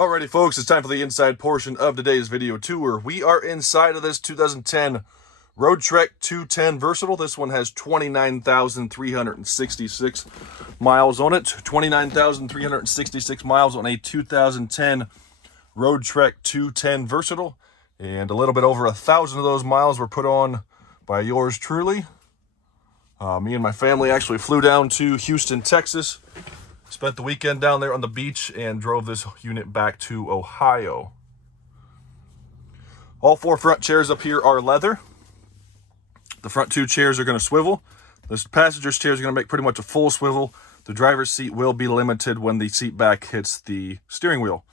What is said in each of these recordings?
Alrighty folks, it's time for the inside portion of today's video tour. We are inside of this 2010 Roadtrek 210 Versatile. This one has 29,366 miles on it. 29,366 miles on a 2010 Roadtrek 210 Versatile. And a little bit over 1,000 of those miles were put on by yours truly. Me and my family actually flew down to Houston, Texas. Spent the weekend down there on the beach and drove this unit back to Ohio. All four front chairs up here are leather. The front two chairs are going to swivel. This passenger's chair is going to make pretty much a full swivel. The driver's seat will be limited when the seat back hits the steering wheel.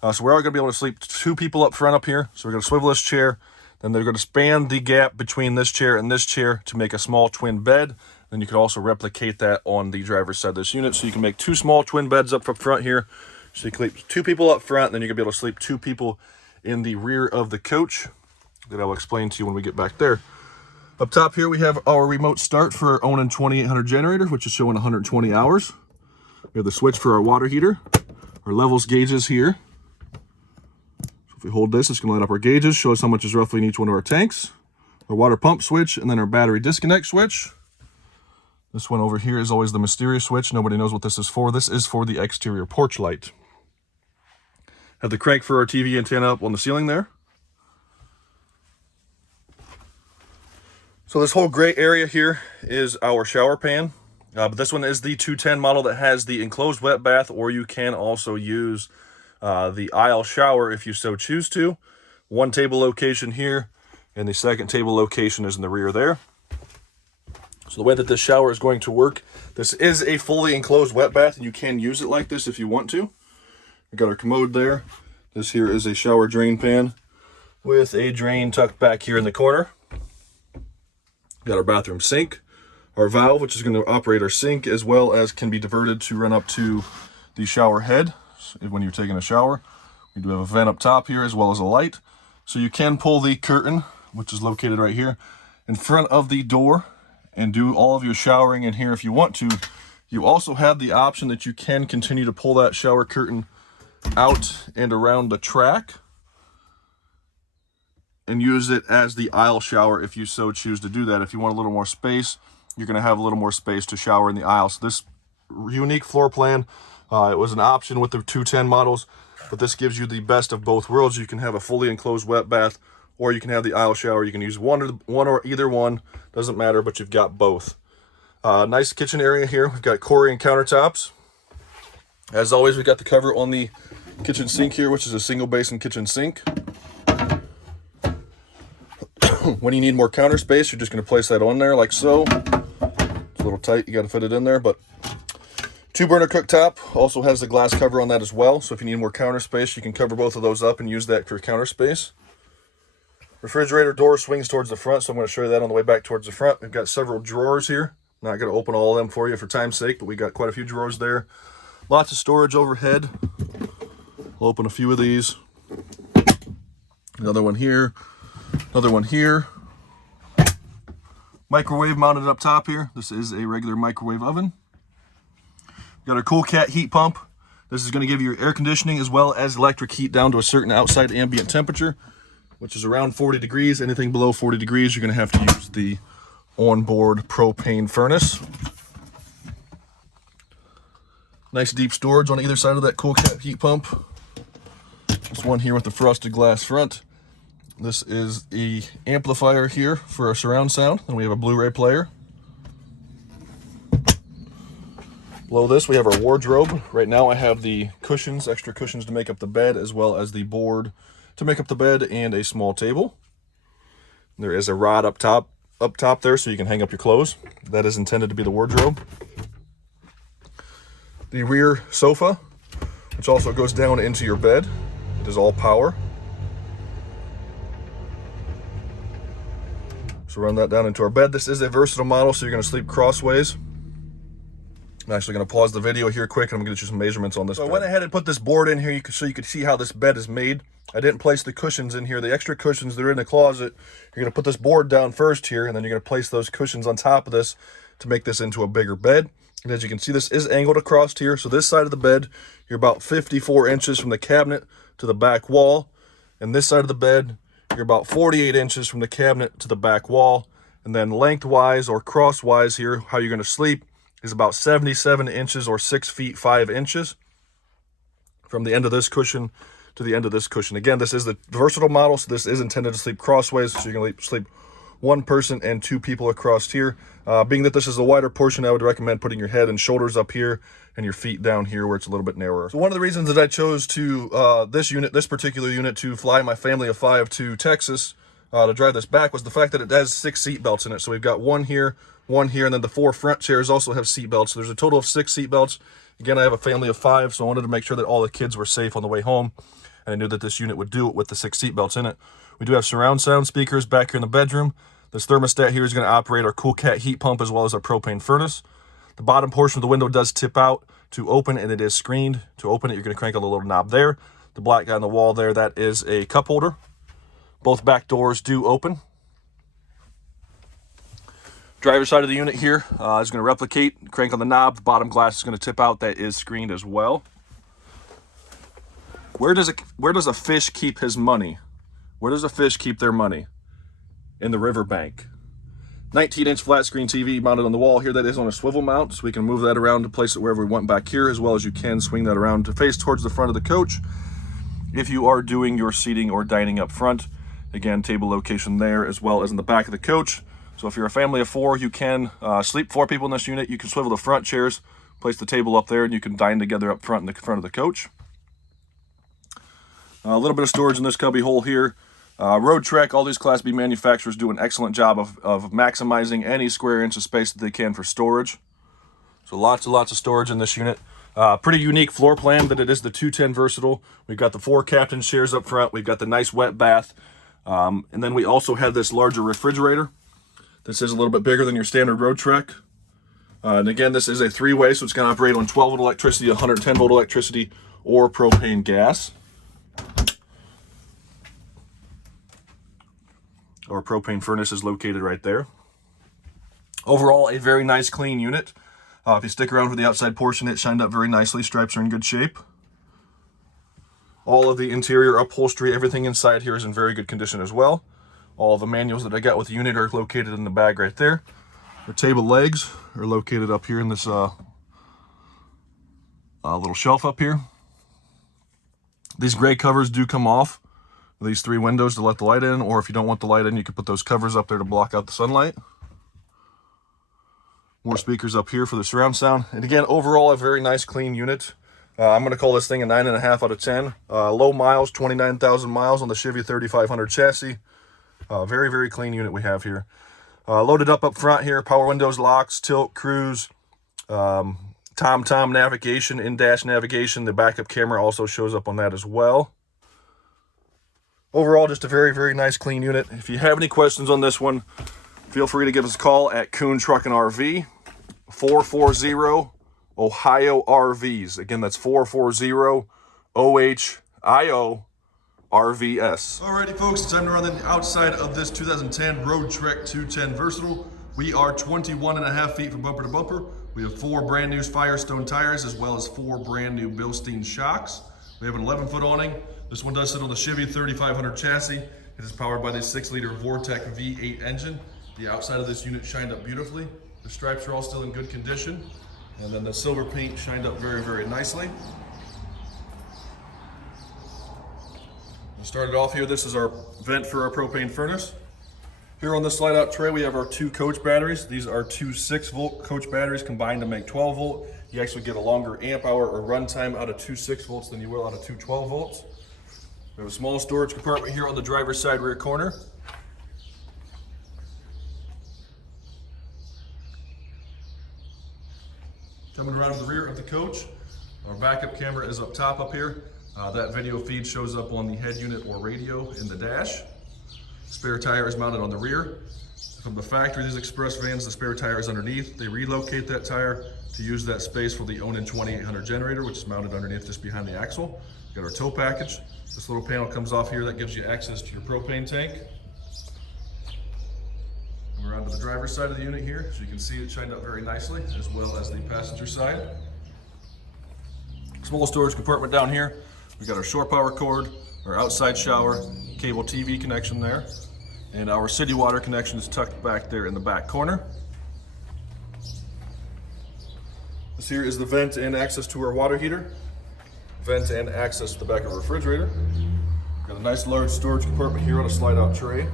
So we're all going to be able to sleep two people up front up here. So we're going to swivel this chair. Then they're going to span the gap between this chair and this chair to make a small twin bed. Then you can also replicate that on the driver's side of this unit. So you can make two small twin beds up front here. So you can sleep two people up front, and then you can be able to sleep two people in the rear of the coach that I'll explain to you when we get back there. Up top here, we have our remote start for our Onan 2800 generator, which is showing 120 hours. We have the switch for our water heater, our levels gauges here. So if we hold this, it's going to light up our gauges, show us how much is roughly in each one of our tanks. Our water pump switch, and then our battery disconnect switch. This one over here is always the mysterious switch. Nobody knows what this is for. This is for the exterior porch light. Have the crank for our TV antenna up on the ceiling there. So this whole gray area here is our shower pan. But this one is the 210 model that has the enclosed wet bath, or you can also use the aisle shower if you so choose to. One table location here, and the second table location is in the rear there. So the way that this shower is going to work, this is a fully enclosed wet bath, and you can use it like this if you want to. We got our commode there. This here is a shower drain pan with a drain tucked back here in the corner. Got our bathroom sink, our valve, which is going to operate our sink, as well as can be diverted to run up to the shower head when you're taking a shower. We do have a vent up top here, as well as a light. So you can pull the curtain, which is located right here, in front of the door, and do all of your showering in here if you want to. You also have the option that you can continue to pull that shower curtain out and around the track and use it as the aisle shower if you so choose to do that. If you want a little more space, you're going to have a little more space to shower in the aisle. So this unique floor plan, it was an option with the 210 models, but this gives you the best of both worlds. You can have a fully enclosed wet bath, or you can have the aisle shower. You can use one or either one, doesn't matter, but you've got both. Nice kitchen area here. We've got Corian countertops. As always, we got the cover on the kitchen sink here, which is a single basin kitchen sink. When you need more counter space, you're just going to place that on there like so. It's a little tight, you got to fit it in there, but 2-burner cooktop also has the glass cover on that as well. So if you need more counter space, you can cover both of those up and use that for counter space. Refrigerator door swings towards the front, so I'm going to show you that on the way back towards the front. We've got several drawers here. Not going to open all of them for you for time's sake, but we got quite a few drawers there. Lots of storage overhead. We'll open a few of these. Another one here. Another one here. Microwave mounted up top here. This is a regular microwave oven. We've got our Cool Cat heat pump. This is going to give you air conditioning as well as electric heat down to a certain outside ambient temperature, which is around 40 degrees. Anything below 40 degrees, you're going to have to use the onboard propane furnace. Nice deep storage on either side of that Cool Cat heat pump. This one here with the frosted glass front. This is the amplifier here for our surround sound. Then we have a Blu-ray player. Below this, we have our wardrobe. Right now I have the cushions, extra cushions to make up the bed, as well as the board to make up the bed and a small table. There is a rod up top there so you can hang up your clothes. That is intended to be the wardrobe. The rear sofa, which also goes down into your bed. It is all power. So run that down into our bed. This is a versatile model, so you're going to sleep crossways. I'm actually going to pause the video here quick, and I'm going to get you some measurements on this. So I went ahead and put this board in here so you could see how this bed is made. I didn't place the cushions in here. The extra cushions, they're in the closet. You're going to put this board down first here, and then you're going to place those cushions on top of this to make this into a bigger bed. And as you can see, this is angled across here. So this side of the bed, you're about 54 inches from the cabinet to the back wall. And this side of the bed, you're about 48 inches from the cabinet to the back wall. And then lengthwise or crosswise here, how you're going to sleep is about 77 inches or 6 feet 5 inches from the end of this cushion to the end of this cushion. Again, this is the versatile model, so this is intended to sleep crossways, so you can sleep one person and 2 people across here. Being that this is a wider portion, I would recommend putting your head and shoulders up here and your feet down here where it's a little bit narrower. So one of the reasons that I chose to this particular unit to fly my family of 5 to Texas to drive this back was the fact that it has 6 seat belts in it. So we've got one here, and then the 4 front chairs also have seat belts. So there's a total of 6 seat belts. Again, I have a family of 5, so I wanted to make sure that all the kids were safe on the way home. And I knew that this unit would do it with the 6 seat belts in it. We do have surround sound speakers back here in the bedroom. This thermostat here is going to operate our Cool Cat heat pump as well as our propane furnace. The bottom portion of the window does tip out to open, and it is screened. To open it, you're going to crank on the little knob there. The black guy on the wall there, that is a cup holder. Both back doors do open. Driver's side of the unit here is going to replicate. Crank on the knob. The bottom glass is going to tip out. That is screened as well. Where does a fish keep his money? Where does a fish keep their money? In the riverbank. 19-inch flat screen TV mounted on the wall here. That is on a swivel mount, so we can move that around to place it wherever we want back here, as well as you can swing that around to face towards the front of the coach if you are doing your seating or dining up front. Again, table location there as well as in the back of the coach. So if you're a family of 4, you can sleep 4 people in this unit. You can swivel the front chairs, place the table up there, and you can dine together up front in the front of the coach. A little bit of storage in this cubby hole here. Roadtrek, all these Class B manufacturers do an excellent job of maximizing any square inch of space that they can for storage. So lots and lots of storage in this unit. Pretty unique floor plan that it is the 210 versatile. We've got the 4 captain's chairs up front. We've got the nice wet bath. And then we also have this larger refrigerator. This is a little bit bigger than your standard Roadtrek. And again, this is a 3-way, so it's going to operate on 12-volt electricity, 110-volt electricity, or propane gas. Our propane furnace is located right there. Overall, a very nice, clean unit. If you stick around for the outside portion, it shined up very nicely. Stripes are in good shape. All of the interior upholstery, everything inside here is in very good condition as well. All the manuals that I got with the unit are located in the bag right there. The table legs are located up here in this little shelf up here. These gray covers do come off these 3 windows to let the light in, or if you don't want the light in, you can put those covers up there to block out the sunlight. More speakers up here for the surround sound. And again, overall, a very nice, clean unit. I'm going to call this thing a 9.5 out of 10. Low miles, 29,000 miles on the Chevy 3500 chassis. Very, very clean unit we have here. Loaded up front here, power windows, locks, tilt, cruise, TomTom navigation, in-dash navigation. The backup camera also shows up on that as well. Overall, just a very, very nice, clean unit. If you have any questions on this one, feel free to give us a call at Kuhn Truck and RV, 440 Ohio RVs. Again, that's 440 OHIO RVS. Alrighty, folks, it's time to run the outside of this 2010 Roadtrek 210 Versatile. We are 21.5 feet from bumper to bumper. We have 4 brand new Firestone tires as well as 4 brand new Bilstein shocks. We have an 11-foot awning. This one does sit on the Chevy 3500 chassis. It is powered by the 6-liter Vortec V8 engine. The outside of this unit shined up beautifully. The stripes are all still in good condition. And then the silver paint shined up very, very nicely. We started off here, this is our vent for our propane furnace. Here on the slide out tray, we have our 2 coach batteries. These are 2 6-volt coach batteries combined to make 12 volt. You actually get a longer amp hour or run time out of 2 6 volts than you will out of 2 12 volts. We have a small storage compartment here on the driver's side rear corner. Coming around to the rear of the coach, our backup camera is up top up here. That video feed shows up on the head unit or radio in the dash. Spare tire is mounted on the rear. From the factory, these express vans, the spare tire is underneath. They relocate that tire to use that space for the Onan 2800 generator, which is mounted underneath just behind the axle. We've got our tow package. This little panel comes off here that gives you access to your propane tank. And we're on to the driver's side of the unit here, so you can see it shined up very nicely, as well as the passenger side. Small storage compartment down here. We got our shore power cord, our outside shower, cable TV connection there, and our city water connection is tucked back there in the back corner. This here is the vent and access to our water heater. Vent and access to the back of our refrigerator. Got a nice large storage compartment here on a slide-out tray.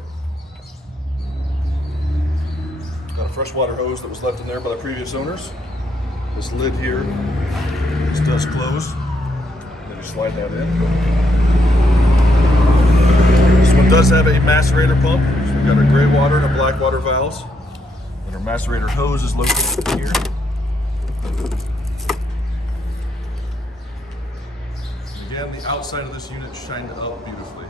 Got a freshwater hose that was left in there by the previous owners. This lid here, this does close. Then you slide that in. This one does have a macerator pump. So we've got our gray water and our black water valves. And our macerator hose is located here. Again, the outside of this unit shined up beautifully.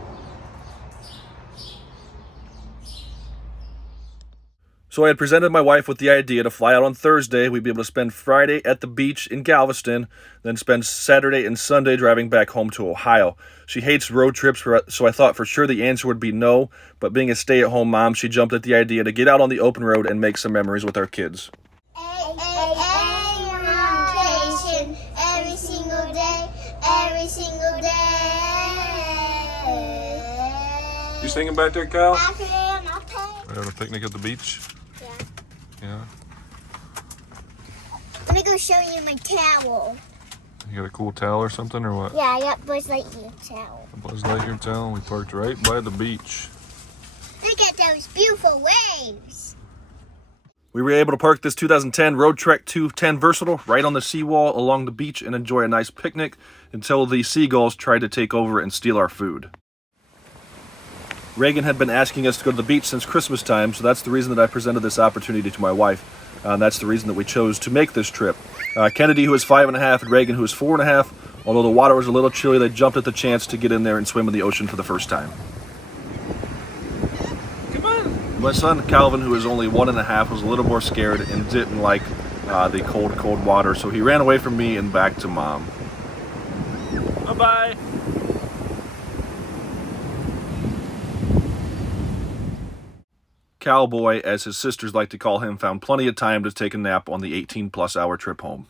So I had presented my wife with the idea to fly out on Thursday. We'd be able to spend Friday at the beach in Galveston, then spend Saturday and Sunday driving back home to Ohio. She hates road trips, so I thought for sure the answer would be no, but being a stay-at-home mom, she jumped at the idea to get out on the open road and make some memories with our kids. Every single day, every single day. You singing back there, Cal? We're having a picnic at the beach? Yeah. Let me go show you my towel. You got a cool towel or something, or what? Yeah, I got Buzz Lightyear towel. A Buzz Lightyear towel. We parked right by the beach. Look at those beautiful waves. We were able to park this 2010 Roadtrek 210 Versatile right on the seawall along the beach and enjoy a nice picnic until the seagulls tried to take over and steal our food. Reagan had been asking us to go to the beach since Christmas time, so that's the reason that I presented this opportunity to my wife. And that's the reason that we chose to make this trip. Kennedy, who was 5.5, and Reagan, who was 4.5, although the water was a little chilly, they jumped at the chance to get in there and swim in the ocean for the first time. Come on! My son, Calvin, who was only 1.5, was a little more scared and didn't like the cold water, so he ran away from me and back to Mom. Bye-bye! Cowboy, as his sisters like to call him, found plenty of time to take a nap on the 18-plus hour trip home.